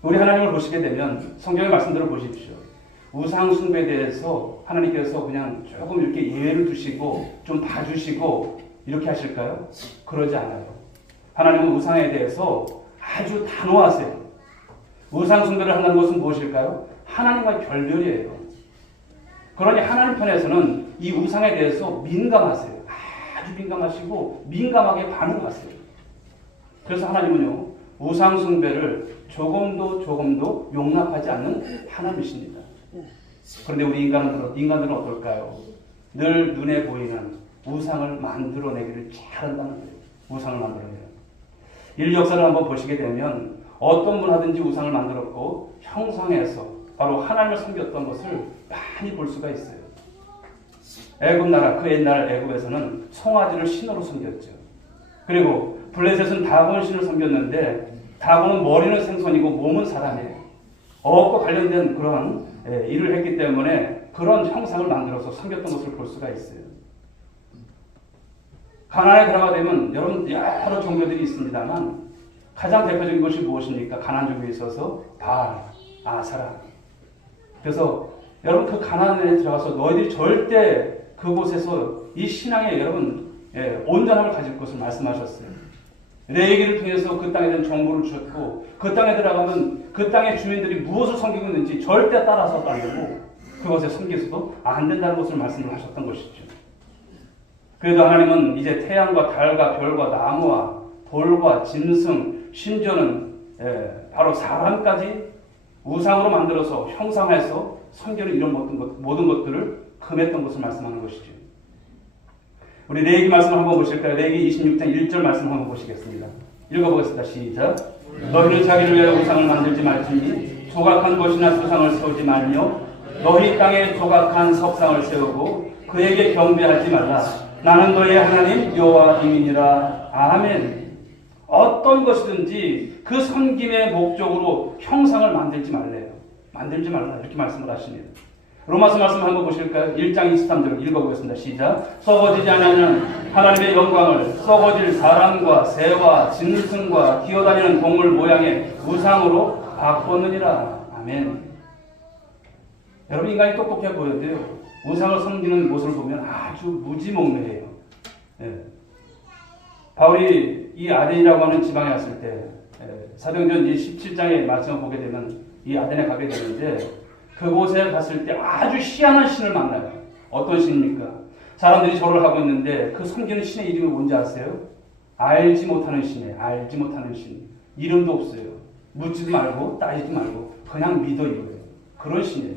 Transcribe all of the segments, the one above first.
우리 하나님을 보시게 되면 성경의 말씀대로 보십시오. 우상 숭배에 대해서 하나님께서 그냥 조금 이렇게 예외를 두시고 좀 봐주시고 이렇게 하실까요? 그러지 않아요. 하나님은 우상에 대해서 아주 단호하세요. 우상 숭배를 한다는 것은 무엇일까요? 하나님과의 결별이에요. 그러니 하나님 편에서는 이 우상에 대해서 민감하세요. 아주 민감하시고 민감하게 반응하세요. 그래서 하나님은요, 우상 숭배를 조금도 용납하지 않는 하나님이십니다. 그런데 우리 인간들은 어떨까요? 늘 눈에 보이는 우상을 만들어내기를 잘한다는 거예요. 우상을 만들어내요. 인류 역사를 한번 보시게 되면 어떤 분 하든지 우상을 만들었고 형상해서 바로 하나님을 섬겼던 것을 많이 볼 수가 있어요. 애굽 나라, 그 옛날 애굽에서는 송아지를 신으로 섬겼죠. 그리고 블레셋은 다곤 신을 섬겼는데 다곤은 머리는 생선이고 몸은 사람이에요. 어업과 관련된 그런 일을 했기 때문에 그런 형상을 만들어서 섬겼던 것을 볼 수가 있어요. 가나안에 들어가 되면 여러분 여러 종교들이 있습니다만 가장 대표적인 것이 무엇입니까? 가나안 종교에 있어서 바알, 아사라. 그래서 여러분 그 가나안에 들어가서 너희들이 절대 그곳에서 이 신앙에 여러분 온전함을 가질 것을 말씀하셨어요. 레위기를 통해서 그 땅에 대한 정보를 주셨고 그 땅에 들어가면 그 땅의 주민들이 무엇을 섬기고 있는지 절대 따라서 따르고 그것에 섬기서도 안 된다는 것을 말씀을 하셨던 것이죠. 그래도 하나님은 이제 태양과 달과 별과 나무와 돌과 짐승 심지어는 바로 사람까지 우상으로 만들어서 형상해서 섬기는 이런 모든 것들을 금했던 것을 말씀하는 것이죠. 우리 레위기 말씀을 한번 보실까요? 레위기 26장 1절 말씀 한번 보시겠습니다. 읽어보겠습니다. 시작. 너희는 자기를 위하여 우상을 만들지 말지니 조각한 것이나 수상을 세우지 말며 너희 땅에 조각한 석상을 세우고 그에게 경배하지 말라. 나는 너희의 하나님 여호와임이니라. 아멘. 어떤 것이든지 그 섬김의 목적으로 형상을 만들지 말래요. 만들지 말라. 이렇게 말씀을 하십니다. 로마서 말씀 한번 보실까요? 1장 23절 읽어보겠습니다. 시작. 썩어지지 않는 하나님의 영광을 썩어질 사람과 새와 짐승과 기어다니는 동물 모양의 우상으로 바꿨느니라. 아멘. 여러분 인간이 똑똑해 보여도요. 우상을 섬기는 모습을 보면 아주 무지몽매해요. 네. 바울이 이 아덴이라고 하는 지방에 왔을 때 사도행전 17장의 말씀을 보게 되면 이 아덴에 가게 되는데 그곳에 갔을 때 아주 희한한 신을 만나요. 어떤 신입니까? 사람들이 절을 하고 있는데 그 섬기는 신의 이름이 뭔지 아세요? 알지 못하는 신이에요. 알지 못하는 신. 이름도 없어요. 묻지도 말고 따지도 말고 그냥 믿어 이거예요. 그런 신이에요.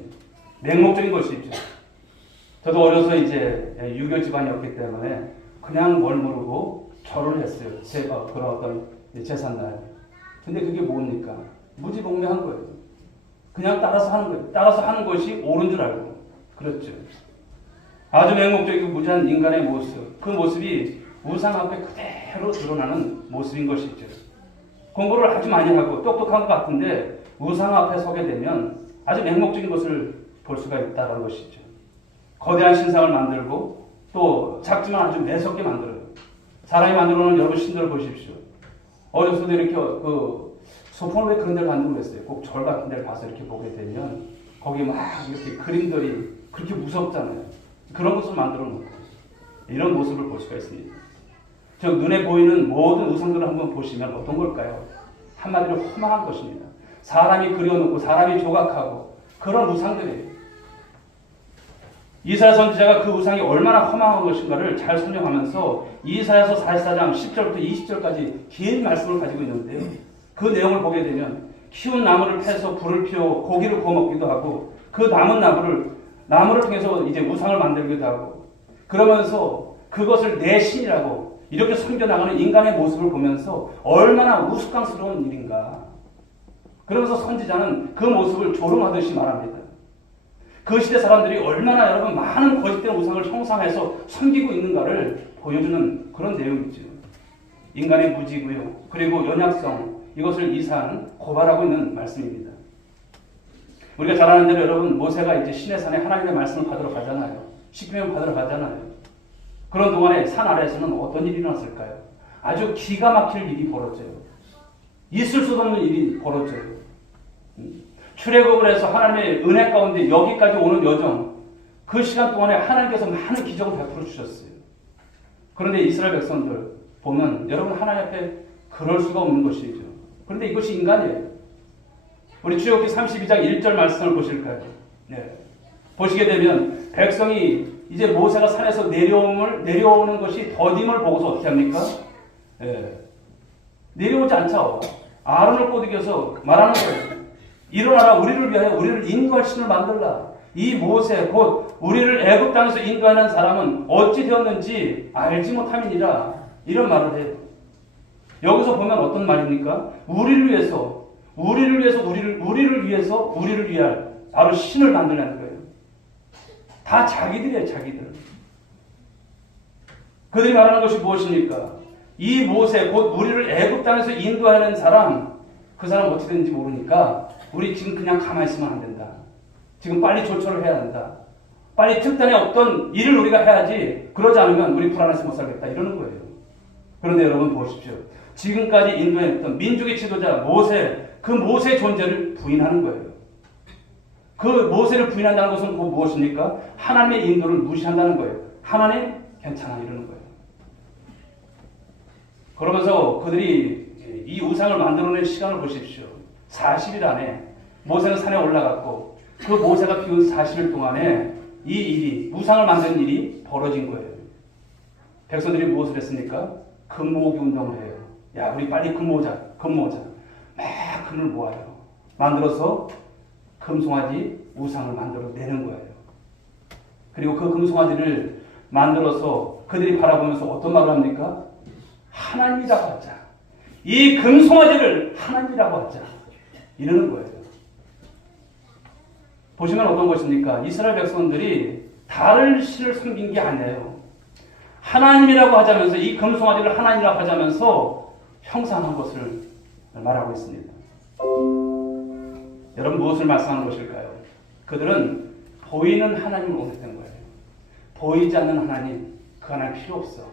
맹목적인 것이죠. 저도 어려서 이제 유교 집안이었기 때문에 그냥 뭘 모르고 절을 했어요. 제가 그런 어떤 제삿날. 근데 그게 뭡니까? 무지몽매한 거예요. 그냥 따라서 하는 거예요. 따라서 하는 것이 옳은 줄 알고. 그렇죠. 아주 맹목적이고 무지한 인간의 모습. 그 모습이 우상 앞에 그대로 드러나는 모습인 것이죠. 공부를 아주 많이 하고 똑똑한 것 같은데 우상 앞에 서게 되면 아주 맹목적인 것을 볼 수가 있다는 것이죠. 거대한 신상을 만들고 또 작지만 아주 매섭게 만들어요. 사람이 만들어놓은 여러 신들을 보십시오. 어려서도 이렇게 소풍을 왜 그런 데를 가는지 모르겠어요. 꼭 절 같은 데를 가서 이렇게 보게 되면 거기 막 이렇게 그림들이 그렇게 무섭잖아요. 그런 것을 만들어 놓고 이런 모습을 볼 수가 있습니다. 저 눈에 보이는 모든 우상들을 한번 보시면 어떤 걸까요? 한마디로 허망한 것입니다. 사람이 그려놓고 사람이 조각하고 그런 우상들이에요. 이사야 선지자가 그 우상이 얼마나 허망한 것인가를 잘 설명하면서 이사야서 44장 10절부터 20절까지 긴 말씀을 가지고 있는데요. 그 내용을 보게 되면 키운 나무를 패서 불을 피워 고기를 구워 먹기도 하고 그 남은 나무를 통해서 이제 우상을 만들기도 하고 그러면서 그것을 내 신이라고 이렇게 섬겨나가는 인간의 모습을 보면서 얼마나 우스꽝스러운 일인가. 그러면서 선지자는 그 모습을 조롱하듯이 말합니다. 그 시대 사람들이 얼마나 여러분 많은 거짓된 우상을 형상해서 섬기고 있는가를 보여주는 그런 내용이죠. 인간의 무지고요. 그리고 연약성 이것을 이사야는 고발하고 있는 말씀입니다. 우리가 잘 아는 대로 여러분 모세가 이제 시내 산에 하나님의 말씀을 받으러 가잖아요. 십계명 받으러 가잖아요. 그런 동안에 산 아래에서는 어떤 일이 일어났을까요? 아주 기가 막힐 일이 벌어져요. 있을 수도 없는 일이 벌어져요. 출애굽을 해서 하나님의 은혜 가운데 여기까지 오는 여정, 그 시간 동안에 하나님께서 많은 기적을 베풀어 주셨어요. 그런데 이스라엘 백성들 보면 여러분 하나님 앞에 그럴 수가 없는 것이죠. 그런데 이것이 인간이에요. 우리 출애굽기 32장 1절 말씀을 보실까요? 네. 보시게 되면 백성이 이제 모세가 산에서 내려오는 것이 더딤을 보고서 어떻게 합니까? 네. 내려오지 않죠. 아론을 꼬드겨서 말하는 거예요. 일어나라, 우리를 위하여 우리를 인도할 신을 만들라. 이 모세 곧 우리를 애굽 땅에서 인도하는 사람은 어찌 되었는지 알지 못함이니라. 이런 말을 해요. 여기서 보면 어떤 말입니까? 우리를 위해서 우리를 위할 바로 신을 만들라는 거예요. 다 자기들이에요, 자기들. 그들이 말하는 것이 무엇입니까? 이 모세 곧 우리를 애굽 땅에서 인도하는 사람, 그 사람 어떻게 되는지 모르니까 우리 지금 그냥 가만히 있으면 안 된다. 지금 빨리 조처를 해야 한다. 빨리 특단의 어떤 일을 우리가 해야지. 그러지 않으면 우리 불안해서 못 살겠다. 이러는 거예요. 그런데 여러분 보십시오. 지금까지 인도했던 민족의 지도자 모세, 그 모세의 존재를 부인하는 거예요. 그 모세를 부인한다는 것은 곧 무엇입니까? 하나님의 인도를 무시한다는 거예요. 하나님 괜찮아 이러는 거예요. 그러면서 그들이 이 우상을 만들어낸 시간을 보십시오. 40일 안에 모세는 산에 올라갔고 그 모세가 비운 40일 동안에 이 일이, 우상을 만드는 일이 벌어진 거예요. 백성들이 무엇을 했습니까? 금 모으기 운동을 해요. 야, 우리 빨리 금 모으자. 막 금을 모아요. 만들어서 금송아지 우상을 만들어내는 거예요. 그리고 그 금송아지를 만들어서 그들이 바라보면서 어떤 말을 합니까? 하나님이라고 하자. 이 금송아지를 하나님이라고 하자. 이러는 거예요. 보시면 어떤 것입니까? 이스라엘 백성들이 다른 신을 섬긴 게 아니에요. 하나님이라고 하자면서 이 금송아지를 하나님이라고 하자면서 형상한 것을 말하고 있습니다. 여러분 무엇을 말씀하는 것일까요? 그들은 보이는 하나님을 원했던 거예요. 보이지 않는 하나님, 그 하나님 필요 없어.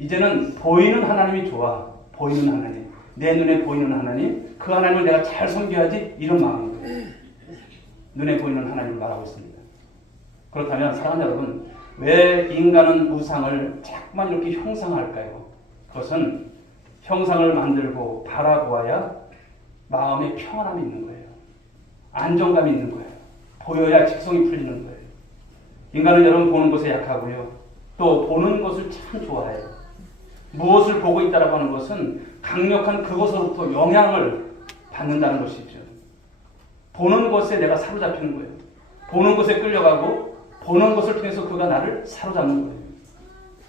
이제는 보이는 하나님이 좋아. 보이는 하나님, 내 눈에 보이는 하나님, 그 하나님을 내가 잘 섬겨야지. 이런 마음인 거예요. 눈에 보이는 하나님을 말하고 있습니다. 그렇다면 사랑하는 여러분, 왜 인간은 우상을 자꾸만 이렇게 형상할까요? 그것은 형상을 만들고 바라보아야 마음에 평안함이 있는 거예요. 안정감이 있는 거예요. 보여야 직성이 풀리는 거예요. 인간은 여러분 보는 것에 약하고요. 또 보는 것을 참 좋아해요. 무엇을 보고 있다라고 하는 것은 강력한 그것으로부터 영향을 받는다는 것이죠. 보는 것에 내가 사로잡히는 거예요. 보는 것에 끌려가고 보는 것을 통해서 그가 나를 사로잡는 거예요.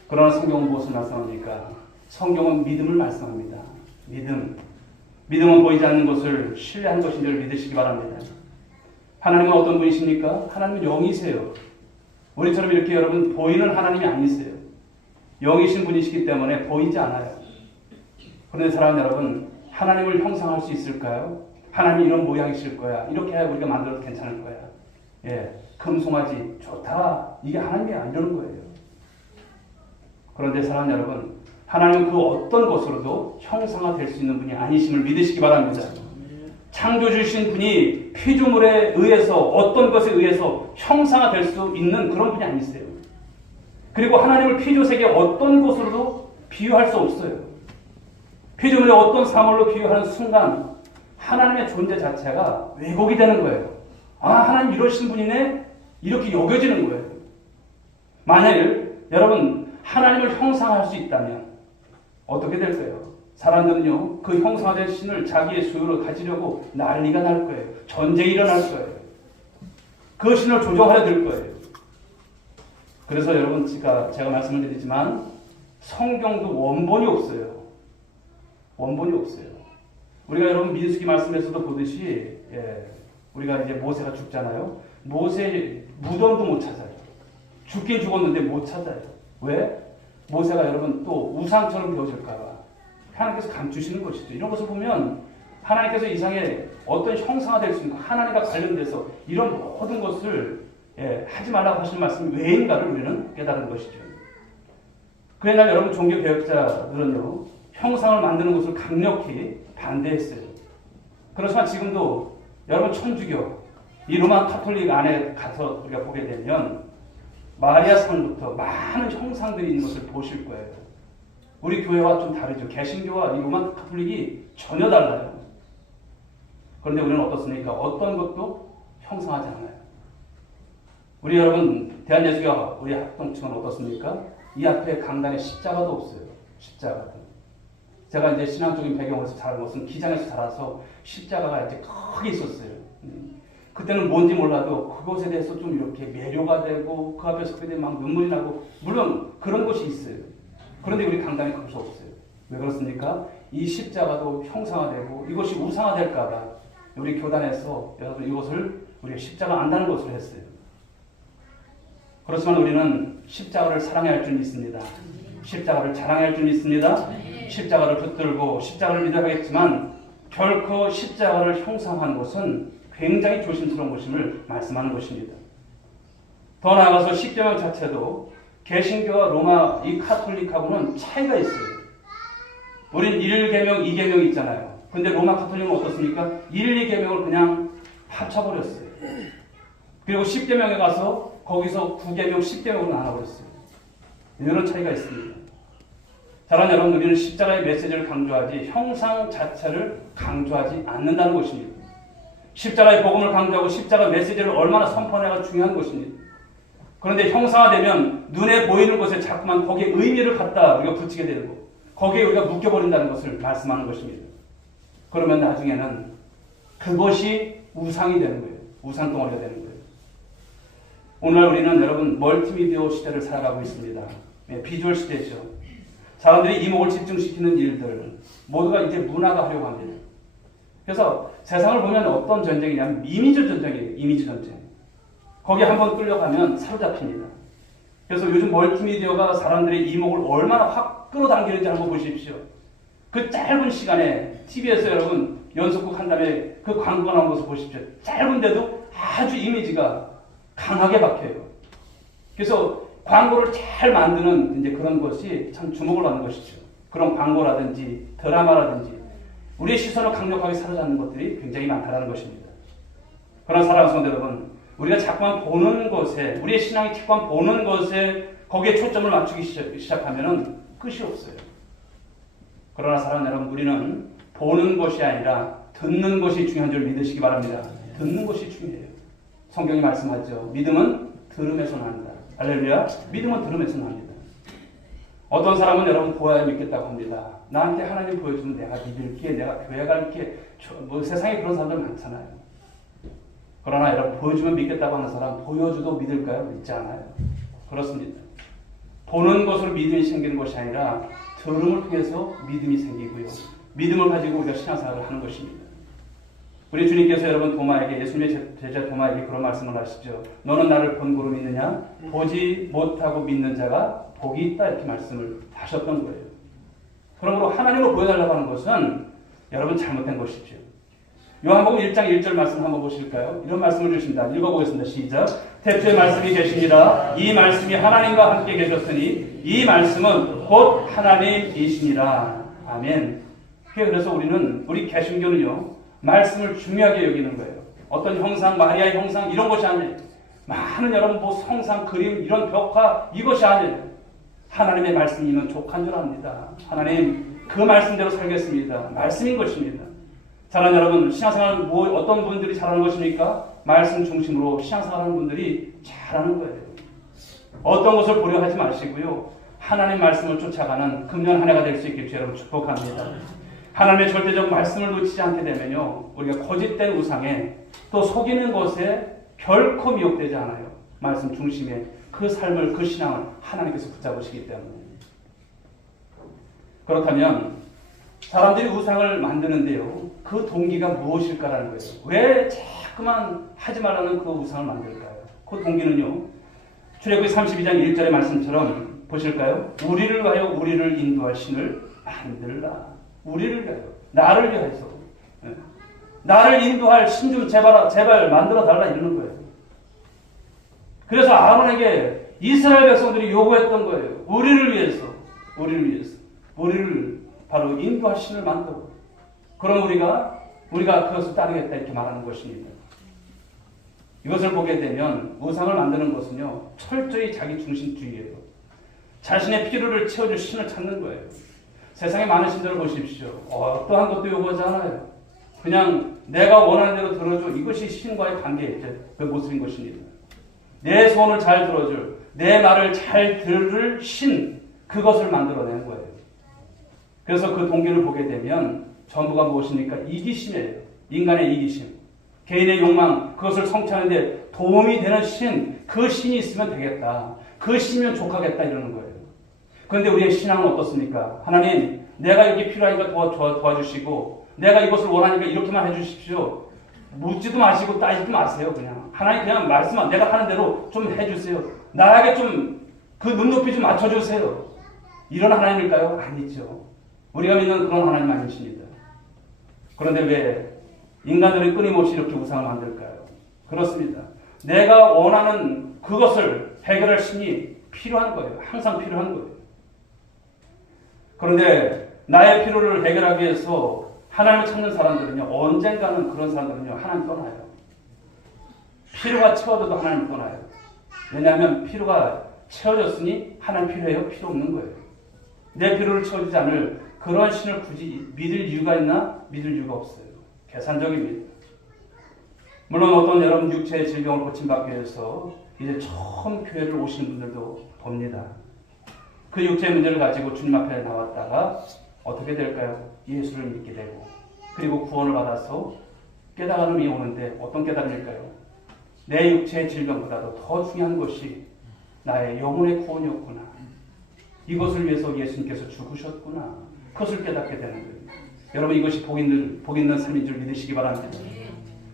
그러나 성경은 무엇을 말씀합니까? 성경은 믿음을 말씀합니다. 믿음은 보이지 않는 것을 신뢰하는 것인 줄 믿으시기 바랍니다. 하나님은 어떤 분이십니까? 하나님은 영이세요. 우리처럼 이렇게 여러분 보이는 하나님이 아니세요. 영이신 분이시기 때문에 보이지 않아요. 그런데 사랑하는 여러분, 하나님을 형상할 수 있을까요? 하나님이 이런 모양이실 거야. 이렇게 우리가 만들어도 괜찮을 거야. 예, 금송아지 좋다. 이게 하나님이 이러는 거예요. 그런데 사랑하는 여러분, 하나님은 그 어떤 것으로도 형상화될 수 있는 분이 아니심을 믿으시기 바랍니다. 창조주신 분이 피조물에 의해서 어떤 것에 의해서 형상화될 수 있는 그런 분이 아니세요. 그리고 하나님을 피조세계 어떤 것으로도 비유할 수 없어요. 피조물의 어떤 사물로 비유하는 순간 하나님의 존재 자체가 왜곡이 되는 거예요. 아, 하나님 이러신 분이네? 이렇게 여겨지는 거예요. 만약 여러분 하나님을 형상화할 수 있다면 어떻게 될까요? 사람들은요, 그 형상화된 신을 자기의 소유로 가지려고 난리가 날 거예요. 전쟁이 일어날 거예요. 그 신을 조종하려 들 거예요. 그래서 여러분, 제가 말씀을 드리지만 성경도 원본이 없어요. 원본이 없어요. 우리가 여러분 민수기 말씀에서도 보듯이 우리가 이제 모세가 죽잖아요. 모세 무덤도 못 찾아요. 죽긴 죽었는데 못 찾아요. 왜? 모세가 여러분 또 우상처럼 되어질까봐 하나님께서 감추시는 것이죠. 이런 것을 보면 하나님께서 이상의 어떤 형상화 될 수 있는 하나님과 관련돼서 이런 모든 것을 하지 말라고 하시는 말씀이 왜인가를 우리는 깨달은 것이죠. 그러나 여러분 종교개혁자들은요, 형상을 만드는 것을 강력히 반대했어요. 그렇지만 지금도 여러분 천주교 이 로마 카톨릭 안에 가서 우리가 보게 되면 마리아상부터 많은 형상들이 있는 것을 보실 거예요. 우리 교회와 좀 다르죠. 개신교와 이 로마 카톨릭이 전혀 달라요. 그런데 우리는 어떻습니까? 어떤 것도 형상하지 않아요. 우리 여러분 대한예수교 우리 합동층은 어떻습니까? 이 앞에 강단에 십자가도 없어요. 십자가도. 제가 이제 신앙적인 배경에서 자란 것은 기장에서 자라서 십자가가 이제 크게 있었어요. 그때는 뭔지 몰라도 그것에 대해서 좀 이렇게 매료가 되고 그 앞에 서게 되면 막 눈물이 나고 물론 그런 것이 있어요. 그런데 우리 강단에 그것이 없어요. 왜 그렇습니까? 이 십자가도 형상화되고 이것이 우상화될까봐 우리 교단에서 여러분 이것을 우리가 십자가 안다는 것을 했어요. 그렇지만 우리는 십자가를 사랑해야 할 줄 믿습니다. 십자가를 자랑해야 할 줄 믿습니다. 십자가를 붙들고 십자가를 믿어야 하겠지만 결코 십자가를 형상화한 것은 굉장히 조심스러운 것임을 말씀하는 것입니다. 더 나아가서 십계명 자체도 개신교와 로마 이 카톨릭하고는 차이가 있어요. 우린 1계명, 2계명이 있잖아요. 근데 로마 카톨릭은 어떻습니까? 1, 2계명을 그냥 합쳐버렸어요. 그리고 10계명에 가서 거기서 9계명, 10계명으로 나눠버렸어요. 이런 차이가 있습니다. 사랑하는 여러분, 우리는 십자가의 메시지를 강조하지 형상 자체를 강조하지 않는다는 것입니다. 십자가의 복음을 강조하고 십자가 메시지를 얼마나 선포하냐가 중요한 것입니다. 그런데 형상화되면 눈에 보이는 것에 자꾸만 거기에 의미를 갖다 우리가 붙이게 되고 거기에 우리가 묶여버린다는 것을 말씀하는 것입니다. 그러면 나중에는 그것이 우상이 되는 거예요. 우상 덩어리가 되는 거예요. 오늘 우리는 여러분 멀티미디어 시대를 살아가고 있습니다. 비주얼 시대죠. 사람들이 이목을 집중시키는 일들 모두가 이제 문화가 하려고 합니다. 그래서 세상을 보면 어떤 전쟁이냐면 이미지 전쟁이에요. 이미지 전쟁. 거기에 한번 끌려가면 사로잡힙니다. 그래서 요즘 멀티미디어가 사람들의 이목을 얼마나 확 끌어당기는지 한번 보십시오. 그 짧은 시간에 TV에서 여러분 연속극 한 다음에 그 광고가 나온 것을 보십시오. 짧은데도 아주 이미지가 강하게 박혀요. 그래서 광고를 잘 만드는 이제 그런 것이 참 주목을 받는 것이죠. 그런 광고라든지 드라마라든지 우리의 시선을 강력하게 사로잡는 것들이 굉장히 많다는 것입니다. 그러나 사랑하는 성도 여러분, 우리가 자꾸만 보는 것에, 우리의 신앙이 자꾸만 보는 것에 거기에 초점을 맞추기 시작하면 끝이 없어요. 그러나 사랑하는 여러분, 우리는 보는 것이 아니라 듣는 것이 중요한 줄 믿으시기 바랍니다. 듣는 것이 중요해요. 성경이 말씀하죠. 믿음은 들음에서 난다. 할렐루야. 믿음은 들음에서 납니다. 어떤 사람은 여러분 보아야 믿겠다고 합니다. 나한테 하나님 보여주면 내가 믿을게, 내가 교회 갈게. 세상에 그런 사람들 많잖아요. 그러나 여러분 보여주면 믿겠다고 하는 사람 보여줘도 믿을까요? 믿지 않아요. 그렇습니다. 보는 것으로 믿음이 생기는 것이 아니라 들음을 통해서 믿음이 생기고요. 믿음을 가지고 우리가 신앙생활을 하는 것입니다. 우리 주님께서 여러분 도마에게, 예수님의 제자 도마에게 그런 말씀을 하시죠. 너는 나를 본고로 믿느냐? 보지 못하고 믿는 자가 복이 있다. 이렇게 말씀을 하셨던 거예요. 그러므로 하나님을 보여달라고 하는 것은 여러분 잘못된 것이죠. 요한복음 1장 1절 말씀 한번 보실까요? 이런 말씀을 주십니다. 읽어보겠습니다. 시작. 태초에 말씀이 계시니라. 이 말씀이 하나님과 함께 계셨으니 이 말씀은 곧 하나님이시니라. 아멘. 그래서 우리 개신교는요. 말씀을 중요하게 여기는 거예요. 어떤 형상, 마리아의 형상 이런 것이 아니에요. 많은 여러분 성상, 그림, 이런 벽화 이것이 아니에요. 하나님의 말씀이 있는 족한 줄 압니다. 하나님 그 말씀대로 살겠습니다. 말씀인 것입니다. 사랑하는 여러분, 신앙생활은 어떤 분들이 잘하는 것입니까? 말씀 중심으로 신앙생활하는 분들이 잘하는 거예요. 어떤 것을 보려 하지 마시고요. 하나님 말씀을 쫓아가는 금년 한 해가 될 수 있게 여러분 축복합니다. 하나님의 절대적 말씀을 놓치지 않게 되면요. 우리가 거짓된 우상에 또 속이는 것에 결코 미혹되지 않아요. 말씀 중심에 그 삶을, 그 신앙을 하나님께서 붙잡으시기 때문에. 그렇다면 사람들이 우상을 만드는데요. 그 동기가 무엇일까라는 거예요. 왜 자꾸만 하지 말라는 그 우상을 만들까요? 그 동기는요. 출애굽기 32장 1절의 말씀처럼 보실까요? 우리를 위하여 우리를 인도할 신을 만들라. 우리를 위하여, 나를 위해서, 나를 인도할 신 좀 제발 만들어 달라 이러는 거예요. 그래서 아론에게 이스라엘 백성들이 요구했던 거예요. 우리를 위해서, 우리를 바로 인도할 신을 만들고, 그럼 우리가 우리가 그것을 따르겠다 이렇게 말하는 것입니다. 이것을 보게 되면 우상을 만드는 것은요 철저히 자기 중심주의예요. 자신의 필요를 채워줄 신을 찾는 거예요. 세상에 많은 신들을 보십시오. 어떠한 것도 요구하지 않아요. 그냥 내가 원하는 대로 들어줘. 이것이 신과의 관계의 그 모습인 것입니다. 내 소원을 잘 들어줄, 내 말을 잘 들을 신, 그것을 만들어내는 거예요. 그래서 그 동기를 보게 되면 전부가 무엇입니까? 이기심이에요. 인간의 이기심. 개인의 욕망, 그것을 성취하는데 도움이 되는 신, 그 신이 있으면 되겠다. 그 신이면 족하겠다 이러는 거예요. 그런데 우리의 신앙은 어떻습니까? 하나님, 내가 이게 필요하니까 도와주시고 내가 이것을 원하니까 이렇게만 해주십시오. 묻지도 마시고 따지도 마세요. 그냥 하나님 그냥 말씀만 내가 하는 대로 좀 해주세요. 나에게 좀 그 눈높이 좀 맞춰주세요. 이런 하나님일까요? 아니죠. 우리가 믿는 그런 하나님 아니십니다. 그런데 왜 인간들이 끊임없이 이렇게 우상을 만들까요? 그렇습니다. 내가 원하는 그것을 해결할 신이 필요한 거예요. 항상 필요한 거예요. 그런데 나의 필요를 해결하기 위해서 하나님을 찾는 사람들은요, 언젠가는 그런 사람들은요, 하나님 떠나요. 필요가 채워져도 하나님 떠나요. 왜냐하면 필요가 채워졌으니 하나님 필요해요? 필요 없는 거예요. 내 필요를 채워주지 않을 그런 신을 굳이 믿을 이유가 있나? 믿을 이유가 없어요. 계산적입니다. 물론 어떤 여러분 육체의 질병을 고침받기 위해서 이제 처음 교회를 오시는 분들도 봅니다. 그 육체의 문제를 가지고 주님 앞에 나왔다가 어떻게 될까요? 예수를 믿게 되고 그리고 구원을 받아서 깨달음이 오는데 어떤 깨달음일까요? 내 육체의 질병보다도 더 중요한 것이 나의 영혼의 구원이었구나. 이것을 위해서 예수님께서 죽으셨구나. 그것을 깨닫게 되는 거예요. 여러분 이것이 복 있는 삶인 줄 믿으시기 바랍니다.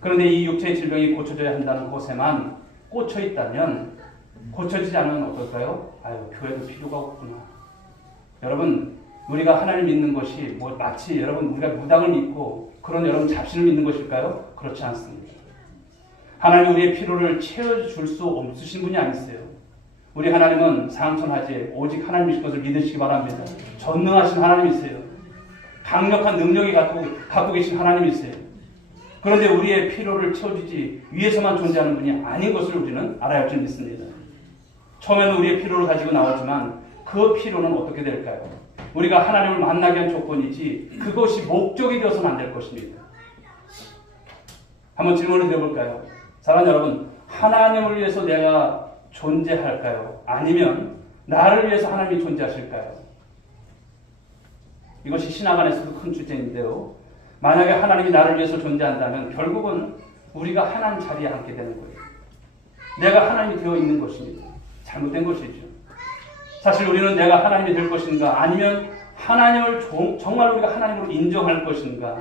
그런데 이 육체의 질병이 고쳐져야 한다는 것에만 꽂혀 있다면 고쳐지지 않으면 어떨까요? 교회도 필요가 없구나. 여러분 우리가 하나님 믿는 것이 마치 여러분 우리가 무당을 믿고 그런 여러분 잡신을 믿는 것일까요? 그렇지 않습니다. 하나님 우리의 필요를 채워줄 수 없으신 분이 아니세요. 우리 하나님은 상천하지 오직 하나님이신 것을 믿으시기 바랍니다. 전능하신 하나님이세요. 강력한 능력이 갖고 계신 하나님이세요. 그런데 우리의 필요를 채워주지 위해서만 존재하는 분이 아닌 것을 우리는 알아야 할 줄 믿습니다. 처음에는 우리의 필요를 가지고 나오지만 그 필요는 어떻게 될까요? 우리가 하나님을 만나게 한 조건이지 그것이 목적이 되어서는 안 될 것입니다. 한번 질문을 드려볼까요? 사랑하는 여러분, 하나님을 위해서 내가 존재할까요? 아니면 나를 위해서 하나님이 존재하실까요? 이것이 신앙 안에서도 큰 주제인데요. 만약에 하나님이 나를 위해서 존재한다면 결국은 우리가 하나님 자리에 앉게 되는 거예요. 내가 하나님이 되어 있는 것입니다. 잘못된 것이죠. 사실 우리는 내가 하나님이 될 것인가 아니면 하나님을 정말 우리가 하나님으로 인정할 것인가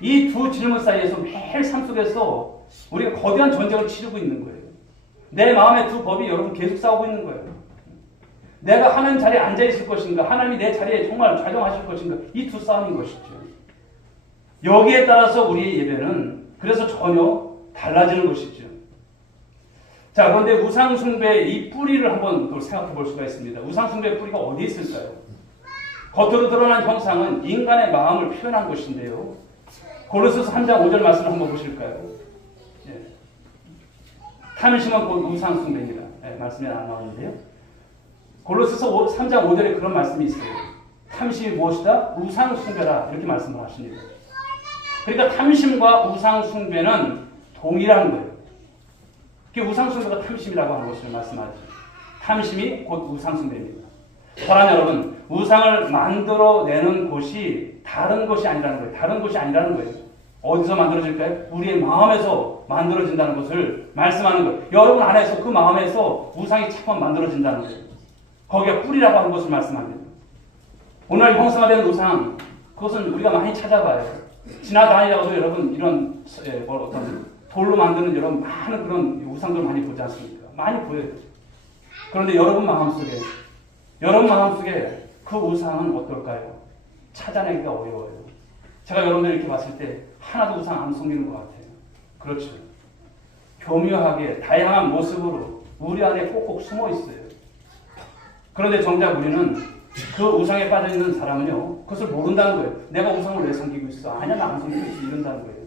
이 두 질문 사이에서 매일 삶 속에서 우리가 거대한 전쟁을 치르고 있는 거예요. 내 마음의 두 법이 여러분 계속 싸우고 있는 거예요. 내가 하나님 자리에 앉아 있을 것인가 하나님이 내 자리에 정말 좌정하실 것인가 이 두 싸움인 것이죠. 여기에 따라서 우리의 예배는 그래서 전혀 달라지는 것이죠. 자, 그런데 우상숭배의 이 뿌리를 한번 생각해 볼 수가 있습니다. 우상숭배의 뿌리가 어디에 있을까요? 겉으로 드러난 형상은 인간의 마음을 표현한 것인데요. 고린도서 3장 5절 말씀을 한번 보실까요? 예. 탐심은 곧 우상숭배입니다. 예, 말씀이 안 나오는데요. 고린도서 3장 5절에 그런 말씀이 있어요. 탐심이 무엇이다? 우상숭배라 이렇게 말씀을 하십니다. 그러니까 탐심과 우상숭배는 동일한 거예요. 그게 우상숭배가 탐심이라고 하는 것을 말씀하죠. 탐심이 곧 우상숭배입니다. 사랑하는 여러분, 우상을 만들어내는 곳이 다른 것이 아니라는 거예요. 다른 것이 아니라는 거예요. 어디서 만들어질까요? 우리의 마음에서 만들어진다는 것을 말씀하는 거예요. 여러분 안에서 그 마음에서 우상이 자꾸 만들어진다는 거예요. 거기가 뿌리라고 하는 것을 말씀합니다. 오늘 형상화된 우상, 그것은 우리가 많이 찾아봐요. 지나다니다가도 여러분 이런 어떤 돌로 만드는 여러분 많은 그런 우상들 많이 보지 않습니까? 많이 보여요. 그런데 여러분 마음속에 그 우상은 어떨까요? 찾아내기가 어려워요. 제가 여러분들 이렇게 봤을 때 하나도 우상 안 숨기는 것 같아요. 그렇죠. 교묘하게 다양한 모습으로 우리 안에 꼭꼭 숨어 있어요. 그런데 정작 우리는 그 우상에 빠져있는 사람은요, 그것을 모른다는 거예요. 내가 우상을 왜 섬기고 있어? 아니야, 나 안 섬기고 있어. 이런다는 거예요.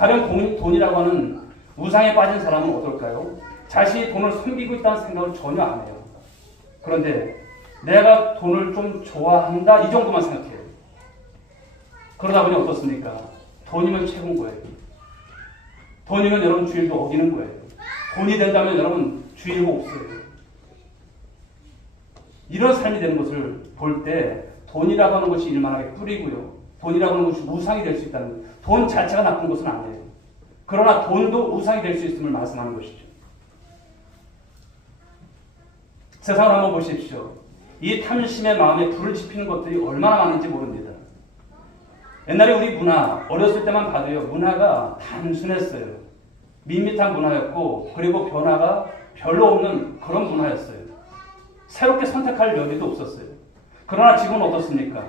다른 돈이라고 하는 우상에 빠진 사람은 어떨까요? 자신이 돈을 숨기고 있다는 생각을 전혀 안 해요. 그런데 내가 돈을 좀 좋아한다 이 정도만 생각해요. 그러다 보니 어떻습니까? 돈이면 최고인 거예요. 돈이면 여러분 주일도 어기는 거예요. 돈이 된다면 여러분 주일도 없어요. 이런 삶이 되는 것을 볼 때 돈이라고 하는 것이 일만하게 뿌리고요. 돈이라고 하는 것이 우상이 될 수 있다는 거예요. 돈 자체가 나쁜 것은 아니에요. 그러나 돈도 우상이 될 수 있음을 말씀하는 것이죠. 세상을 한번 보십시오. 이 탐심의 마음에 불을 지피는 것들이 얼마나 많은지 모릅니다. 옛날에 우리 문화, 어렸을 때만 봐도요, 문화가 단순했어요. 밋밋한 문화였고, 그리고 변화가 별로 없는 그런 문화였어요. 새롭게 선택할 여지도 없었어요. 그러나 지금은 어떻습니까?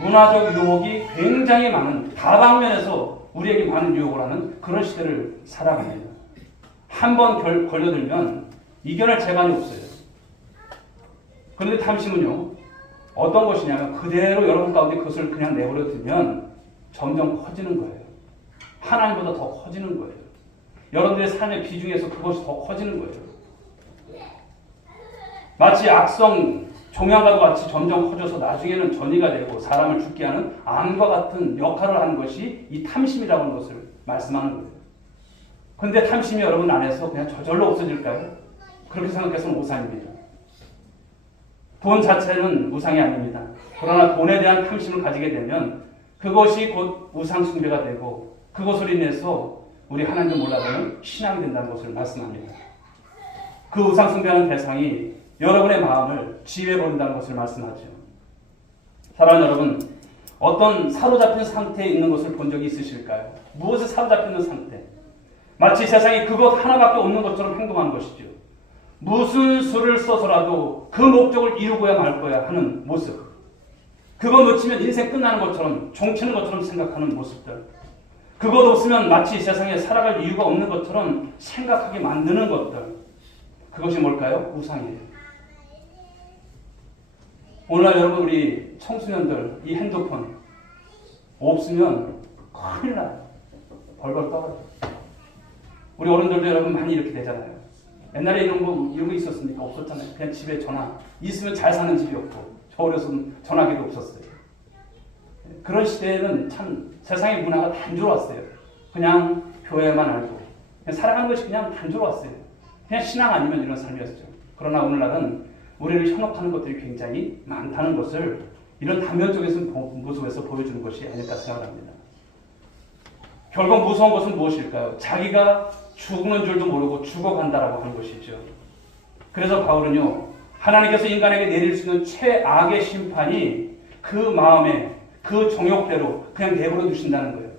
문화적 유혹이 굉장히 많은, 다방면에서 우리에게 많은 유혹을 하는 그런 시대를 살아갑니다. 한 번 걸려들면 이겨낼 재간이 없어요. 그런데 탐심은요, 어떤 것이냐면 그대로 여러분 가운데 그것을 그냥 내버려 두면 점점 커지는 거예요. 하나님보다 더 커지는 거예요. 여러분들의 삶의 비중에서 그것이 더 커지는 거예요. 마치 악성 종양과도 같이 점점 커져서 나중에는 전이가 되고 사람을 죽게 하는 암과 같은 역할을 하는 것이 이 탐심이라고 하는 것을 말씀하는 거예요. 그런데 탐심이 여러분 안에서 그냥 저절로 없어질까요? 그렇게 생각해서는 오산입니다. 돈 자체는 우상이 아닙니다. 그러나 돈에 대한 탐심을 가지게 되면 그것이 곧 우상 숭배가 되고 그것으로 인해서 우리 하나님을 몰라보는 신앙이 된다는 것을 말씀합니다. 그 우상 숭배하는 대상이 여러분의 마음을 지배버린다는 것을 말씀하죠. 사랑하는 여러분, 어떤 사로잡힌 상태에 있는 것을 본 적이 있으실까요? 무엇에 사로잡혀 있는 상태? 마치 세상에 그것 하나밖에 없는 것처럼 행동하는 것이죠. 무슨 수를 써서라도 그 목적을 이루고야 말 거야 하는 모습. 그거 놓치면 인생 끝나는 것처럼, 종치는 것처럼 생각하는 모습들. 그것 없으면 마치 세상에 살아갈 이유가 없는 것처럼 생각하게 만드는 것들. 그것이 뭘까요? 우상이에요. 오늘날 여러분 우리 청소년들 이 핸드폰 없으면 큰일 나요. 벌벌 떨어져. 우리 어른들도 여러분 많이 이렇게 되잖아요. 옛날에 이런 거 있었습니까? 없었잖아요. 그냥 집에 전화. 있으면 잘 사는 집이 없고, 저 어려서는 전화기도 없었어요. 그런 시대에는 참 세상의 문화가 단조로웠어요. 그냥 교회만 알고, 그냥 살아가는 것이 그냥 단조로웠어요. 그냥 신앙 아니면 이런 삶이었죠. 그러나 오늘날은 우리를 현혹하는 것들이 굉장히 많다는 것을 이런 단면적인 모습에서 보여주는 것이 아닐까 생각합니다. 결국 무서운 것은 무엇일까요? 자기가 죽는 줄도 모르고 죽어간다라고 하는 것이죠. 그래서 바울은요, 하나님께서 인간에게 내릴 수 있는 최악의 심판이 그 마음에 그 정욕대로 그냥 내버려 두신다는 거예요.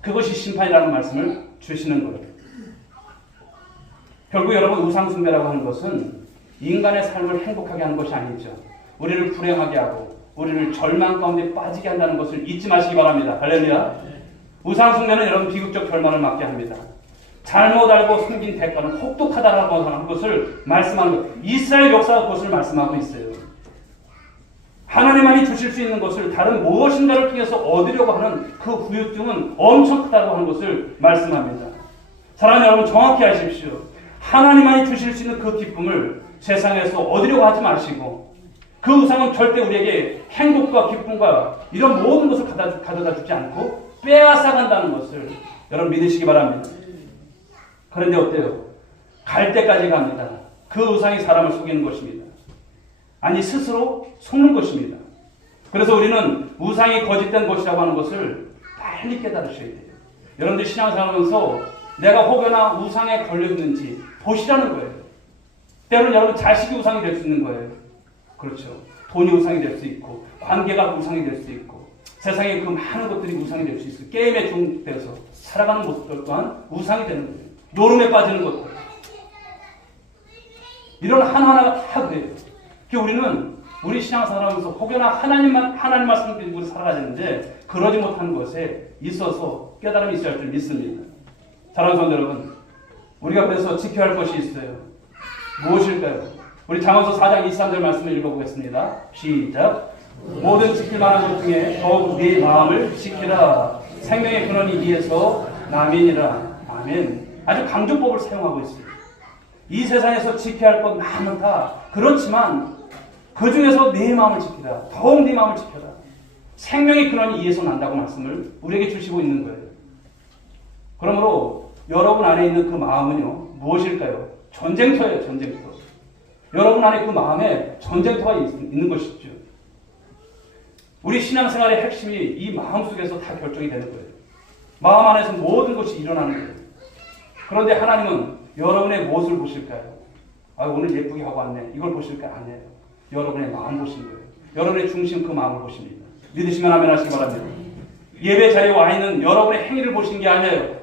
그것이 심판이라는 말씀을 주시는 거예요. 결국 여러분 우상숭배라고 하는 것은 인간의 삶을 행복하게 하는 것이 아니죠. 우리를 불행하게 하고 우리를 절망 가운데 빠지게 한다는 것을 잊지 마시기 바랍니다. 할렐루야. 우상숭배는 여러분 비극적 결말을 맞게 합니다. 잘못 알고 숨긴 대가는 혹독하다라고 하는 것을 말씀하는 것. 이스라엘 역사가 그것을 말씀하고 있어요. 하나님만이 주실 수 있는 것을 다른 무엇인가를 통해서 얻으려고 하는 그 후유증은 엄청 크다고 하는 것을 말씀합니다. 사랑하는 여러분 정확히 아십시오. 하나님만이 주실 수 있는 그 기쁨을 세상에서 얻으려고 하지 마시고 그 우상은 절대 우리에게 행복과 기쁨과 이런 모든 것을 가져다 주지 않고 빼앗아간다는 것을 여러분 믿으시기 바랍니다. 그런데 어때요? 갈 때까지 갑니다. 그 우상이 사람을 속이는 것입니다. 아니 스스로 속는 것입니다. 그래서 우리는 우상이 거짓된 것이라고 하는 것을 빨리 깨달으셔야 돼요. 여러분들 신앙생활하면서 내가 혹여나 우상에 걸려있는지 보시라는 거예요. 때로는 여러분 자식이 우상이 될 수 있는 거예요. 그렇죠. 돈이 우상이 될 수 있고 관계가 우상이 될 수 있고 세상에 그 많은 것들이 우상이 될 수 있어요. 게임에 중독돼서 살아가는 모습들 또한 우상이 되는 거예요. 노름에 빠지는 것들. 이런 하나하나가 다 그래요. 우리는 우리 신앙생활하면서 혹여나 하나님 말씀 듣고 살아가는데 그러지 못하는 것에 있어서 깨달음이 있어야 할 줄 믿습니다. 사랑하는 성도 여러분, 우리가 그래서 지켜야 할 것이 있어요. 무엇일까요? 우리 잠언서 4장 23절 말씀을 읽어보겠습니다. 시작. 모든 지킬 만한 것 중에 더욱 네 마음을 지키라. 생명의 근원이 이에서 나면이라. 아멘. 아주 강조법을 사용하고 있어요. 이 세상에서 지켜야 할 것 많다. 그렇지만 그 중에서 내 마음을 지키라. 더욱 네 마음을 지켜라. 생명의 근원이 이에서 난다고 말씀을 우리에게 주시고 있는 거예요. 그러므로 여러분 안에 있는 그 마음은요, 무엇일까요? 전쟁터예요, 전쟁터. 여러분 안에 그 마음에 전쟁터가 있는 것이죠. 우리 신앙생활의 핵심이 이 마음 속에서 다 결정이 되는 거예요. 마음 안에서 모든 것이 일어나는 거예요. 그런데 하나님은 여러분의 무엇을 보실까요? 아, 오늘 예쁘게 하고 왔네. 이걸 보실까요? 아니에요. 여러분의 마음 보시는 거예요. 여러분의 중심 그 마음을 보십니다. 믿으시면 아멘 하시기 바랍니다. 예배 자리에 와 있는 여러분의 행위를 보시는 게 아니에요.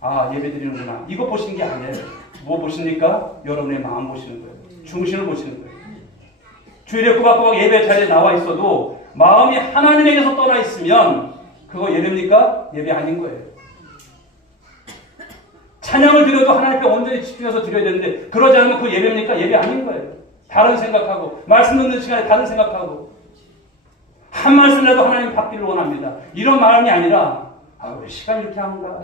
아, 예배 드리는구나. 이거 보시는 게 아니에요. 뭐 보십니까? 여러분의 마음 보시는 거예요. 중심을 보시는 거예요. 주일에 꼬박꼬박 예배 자리에 나와 있어도 마음이 하나님에게서 떠나 있으면 그거 예배입니까? 예배 아닌 거예요. 찬양을 드려도 하나님 앞에 온전히 집중해서 드려야 되는데 그러지 않으면 그거 예배입니까? 예배 아닌 거예요. 다른 생각하고 말씀 듣는 시간에 다른 생각하고 한 말씀이라도 하나님 받기를 원합니다. 이런 마음이 아니라 아, 왜 시간이 이렇게 한가?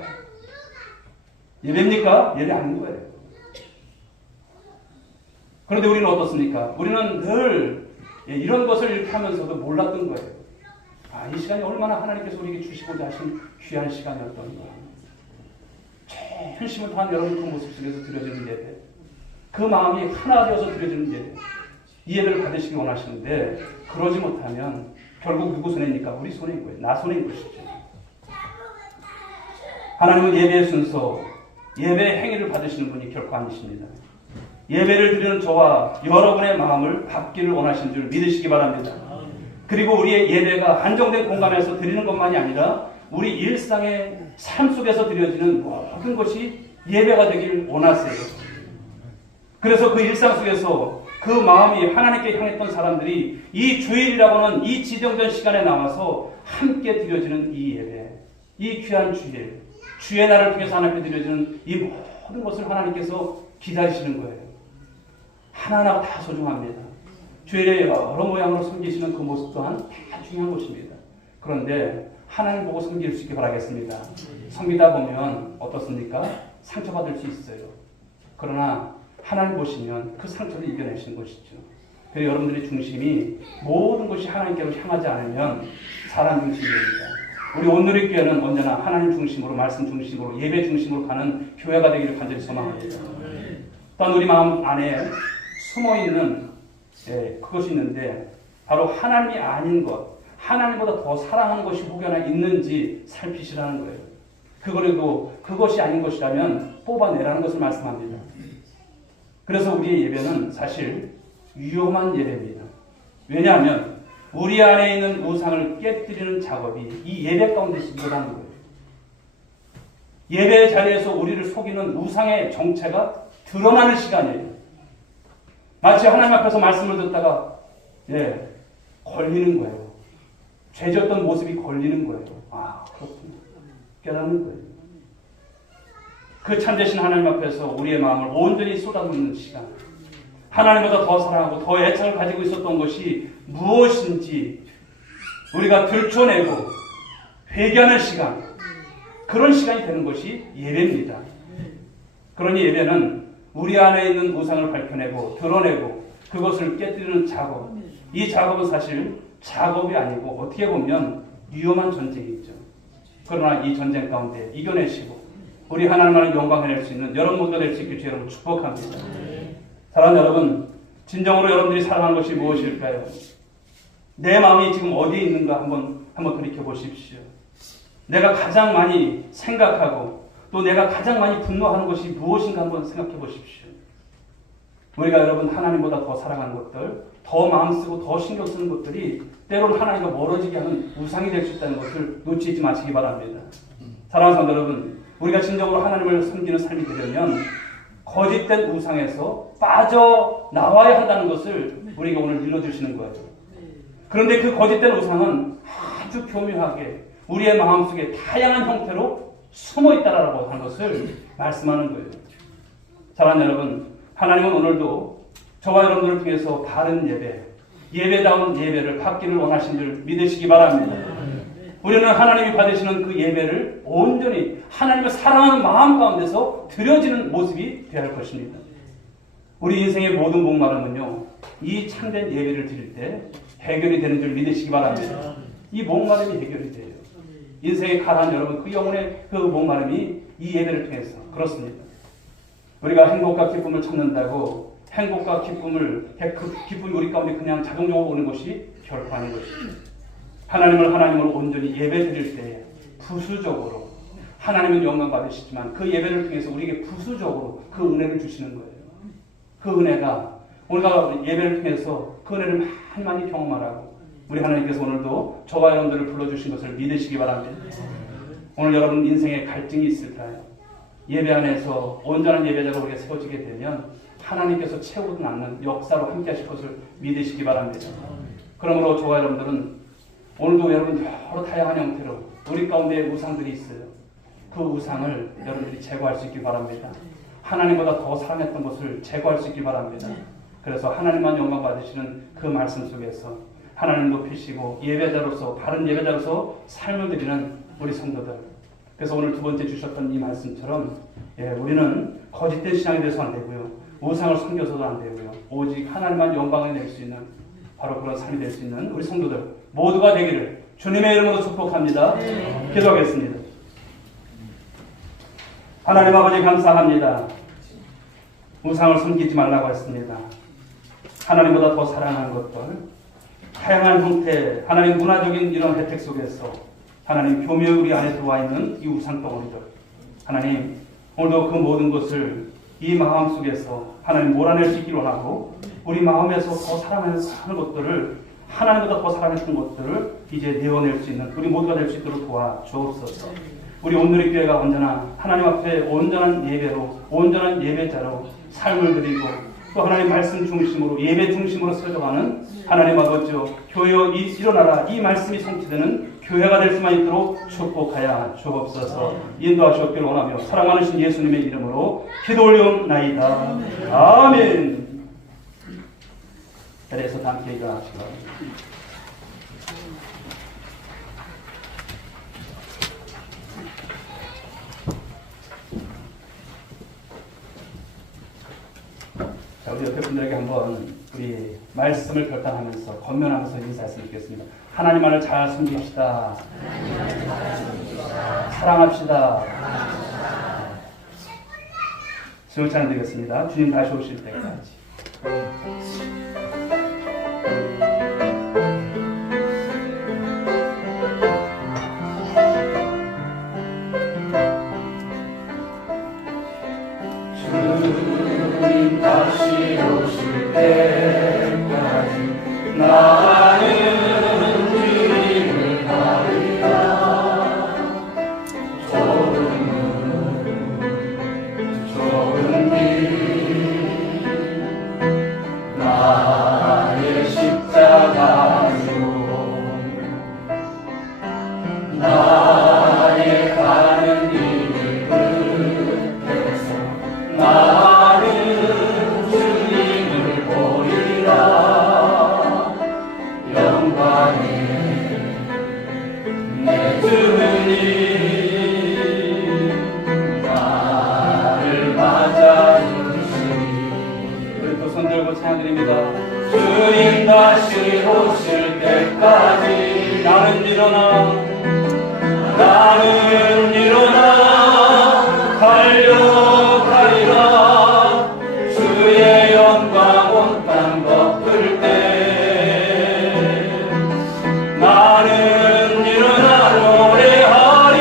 예배입니까? 예배 아닌 거예요. 그런데 우리는 어떻습니까? 우리는 늘 이런 것을 이렇게 하면서도 몰랐던 거예요. 아, 이 시간이 얼마나 하나님께서 우리에게 주시고자 하신 귀한 시간이었던가. 현심을 다한 여러분 그 모습 속에서 드려지는 예배. 그 마음이 하나 되어서 드려지는 예배. 이 예배를 받으시기 원하시는데 그러지 못하면 결국 누구 손해입니까? 우리 손해인 거예요. 나 손해인 것이죠. 하나님은 예배의 순서, 예배의 행위를 받으시는 분이 결코 아니십니다. 예배를 드리는 저와 여러분의 마음을 받기를 원하신 줄 믿으시기 바랍니다. 그리고 우리의 예배가 한정된 공간에서 드리는 것만이 아니라 우리 일상의 삶 속에서 드려지는 모든 것이 예배가 되길 원하세요. 그래서 그 일상 속에서 그 마음이 하나님께 향했던 사람들이 이 주일이라고 하는 이 지정된 시간에 나와서 함께 드려지는 이 예배, 이 귀한 주일, 주의 날을 통해서 하나님께 드려지는 이 모든 것을 하나님께서 기다리시는 거예요. 하나하나가 다 소중합니다. 주일에 여러 모양으로 섬기시는 그 모습 또한 다 중요한 것입니다. 그런데 하나님 보고 섬길 수 있게 바라겠습니다. 섬기다 보면 어떻습니까? 상처받을 수 있어요. 그러나 하나님 보시면 그 상처를 이겨내시는 것이죠. 그래서 여러분들의 중심이 모든 것이 하나님께로 향하지 않으면 사람 중심입니다. 우리 온누리 교회는 언제나 하나님 중심으로, 말씀 중심으로, 예배 중심으로 가는 교회가 되기를 간절히 소망합니다. 또한 우리 마음 안에 숨어있는 그것이 있는데 바로 하나님이 아닌 것, 하나님보다 더 사랑하는 것이 혹여나 있는지 살피시라는 거예요. 그거라도 그것이 아닌 것이라면 뽑아내라는 것을 말씀합니다. 그래서 우리의 예배는 사실 위험한 예배입니다. 왜냐하면 우리 안에 있는 우상을 깨뜨리는 작업이 이 예배 가운데서 일어나는 거예요. 예배 자리에서 우리를 속이는 우상의 정체가 드러나는 시간이에요. 마치 하나님 앞에서 말씀을 듣다가 걸리는 거예요. 죄졌던 모습이 걸리는 거예요. 아, 그렇구나. 깨닫는 거예요. 그 참되신 하나님 앞에서 우리의 마음을 온전히 쏟아붓는 시간. 하나님보다 더 사랑하고 더 애착을 가지고 있었던 것이 무엇인지 우리가 들춰내고 회개하는 시간. 그런 시간이 되는 것이 예배입니다. 그러니 예배는 우리 안에 있는 우상을 밝혀내고 드러내고 그것을 깨뜨리는 작업. 이 작업은 사실 작업이 아니고 어떻게 보면 위험한 전쟁이죠. 그러나 이 전쟁 가운데 이겨내시고 우리 하나님만을 영광해낼 수 있는 여러분 모두가 될 수 있길 주 여러분 축복합니다. 사랑하는 여러분, 진정으로 여러분들이 사랑하는 것이 무엇일까요? 내 마음이 지금 어디에 있는가 한번 돌이켜보십시오. 내가 가장 많이 생각하고 또 내가 가장 많이 분노하는 것이 무엇인가 한번 생각해 보십시오. 우리가 여러분 하나님보다 더 사랑하는 것들, 더 마음 쓰고 더 신경 쓰는 것들이 때로는 하나님과 멀어지게 하는 우상이 될 수 있다는 것을 놓치지 마시기 바랍니다. 사랑하는 성도 여러분, 우리가 진정으로 하나님을 섬기는 삶이 되려면 거짓된 우상에서 빠져나와야 한다는 것을 우리가 오늘 일러주시는 거예요. 그런데 그 거짓된 우상은 아주 교묘하게 우리의 마음속에 다양한 형태로 숨어있다라고 하는 것을 말씀하는 거예요. 사랑하는 여러분, 하나님은 오늘도 저와 여러분들을 통해서 바른 예배, 예배다운 예배를 받기를 원하신 줄 믿으시기 바랍니다. 우리는 하나님이 받으시는 그 예배를 온전히 하나님을 사랑하는 마음 가운데서 드려지는 모습이 되어야 할 것입니다. 우리 인생의 모든 목마름은요, 이 참된 예배를 드릴 때 해결이 되는 줄 믿으시기 바랍니다. 이 목마름이 해결이 돼요. 인생의 가난 여러분, 그 영혼의 그 목마름이 이 예배를 통해서 그렇습니다. 우리가 행복과 기쁨을 찾는다고 행복과 기쁨을, 그 기쁨이 우리 가운데 그냥 자동적으로 오는 것이 결코 아닌 것입니다. 하나님을 온전히 예배 드릴 때 부수적으로 하나님은 영광 받으시지만 그 예배를 통해서 우리에게 부수적으로 그 은혜를 주시는 거예요. 그 은혜가 우리가 예배를 통해서 그 은혜를 많이 경험하라고 우리 하나님께서 오늘도 저와 여러분들을 불러주신 것을 믿으시기 바랍니다. 오늘 여러분 인생에 갈증이 있을까요? 예배 안에서 온전한 예배자가 우리가 세워지게 되면 하나님께서 채우고 남는 역사로 함께 하실 것을 믿으시기 바랍니다. 그러므로 저와 여러분들은 오늘도 여러분 여러 다양한 형태로 우리 가운데 우상들이 있어요. 그 우상을 여러분들이 제거할 수 있기 바랍니다. 하나님보다 더 사랑했던 것을 제거할 수 있기 바랍니다. 그래서 하나님만 영광 받으시는 그 말씀 속에서 하나님 높이시고 예배자로서, 바른 예배자로서 삶을 드리는 우리 성도들. 그래서 오늘 두 번째 주셨던 이 말씀처럼 우리는 거짓된 신앙이 돼서 안 되고요. 우상을 섬겨서도 안 되고요. 오직 하나님만 영광을 낼 수 있는 바로 그런 삶이 될 수 있는 우리 성도들 모두가 되기를 주님의 이름으로 축복합니다. 기도하겠습니다. 하나님 아버지 감사합니다. 우상을 섬기지 말라고 했습니다. 하나님보다 더 사랑하는 것들, 다양한 형태, 하나님 문화적인 이런 혜택 속에서 하나님 교묘 우리 안에 들어와 있는 이 우상 덩어리들, 하나님 오늘도 그 모든 것을 이 마음 속에서 하나님 몰아낼 수 있기를 원하고 우리 마음에서 더 사랑하는 것들을 하나님보다 더 사랑했던 것들을 이제 내어낼 수 있는 우리 모두가 될 수 있도록 도와주옵소서. 우리 온누리 교회가 언제나 하나님 앞에 온전한 예배로, 온전한 예배자로 삶을 드리고 또 하나님 말씀 중심으로, 예배 중심으로 세워가는 하나님 아버지여, 교회여 일어나라, 이 말씀이 성취되는 교회가 될 수만 있도록 축복하여 주옵소서. 인도하시옵기를 원하며 사랑하는 신 예수님의 이름으로 기도 올리옵나이다. 아멘. 자리에서 함께 일어나시기 바랍니다. 자, 우리 옆에 분들에게 한번 우리 말씀을 결단하면서 권면하면서 인사했으면 좋겠습니다. 하나님만을 잘 섬깁시다. 사랑합시다. 수요 찬양 드리겠습니다. 주님 다시 오실 때까지. 주님 다시 오실 때까지 나는 주님을 바리라. 좁은 길 나의 십자가로 나의 가는 길 끝에서 나는 주님을 보리라. 영광의 내 주님 나를 맞아주시니. 우리 또 손들고 찬양드립니다. 주님 다시 오실 때까지 나는 일어나 달려가리라. 주의 영광 온 땅 덮을 때 나는 일어나 노래하리.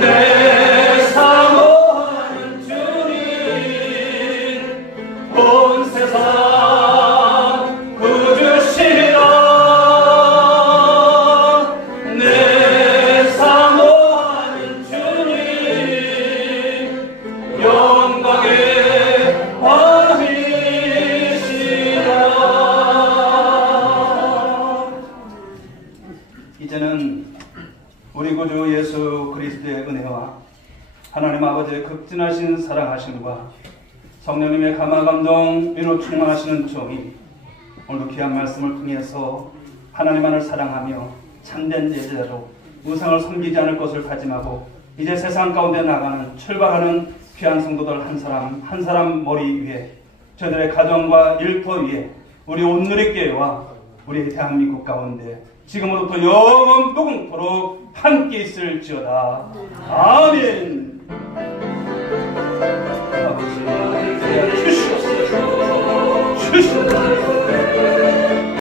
내 사모하는 주님 온 세상 구주시리라. 이제는 우리 구주 예수 그리스도의 은혜와 하나님 아버지의 극진하신 사랑하심과 성령님의 감화 감동 위로 충만하시는 종이 오늘도 귀한 말씀을 통해서 하나님만을 사랑하며 참된 예배자로 우상을 섬기지 않을 것을 다짐하고 이제 세상 가운데 나가는 출발하는 귀한 성도들 한 사람 한 사람 머리 위에 저들의 가정과 일터 위에 우리 온누리교회와 우리 대한민국 가운데 지금으로부터 영원토록 함께 있을지어다. 아멘.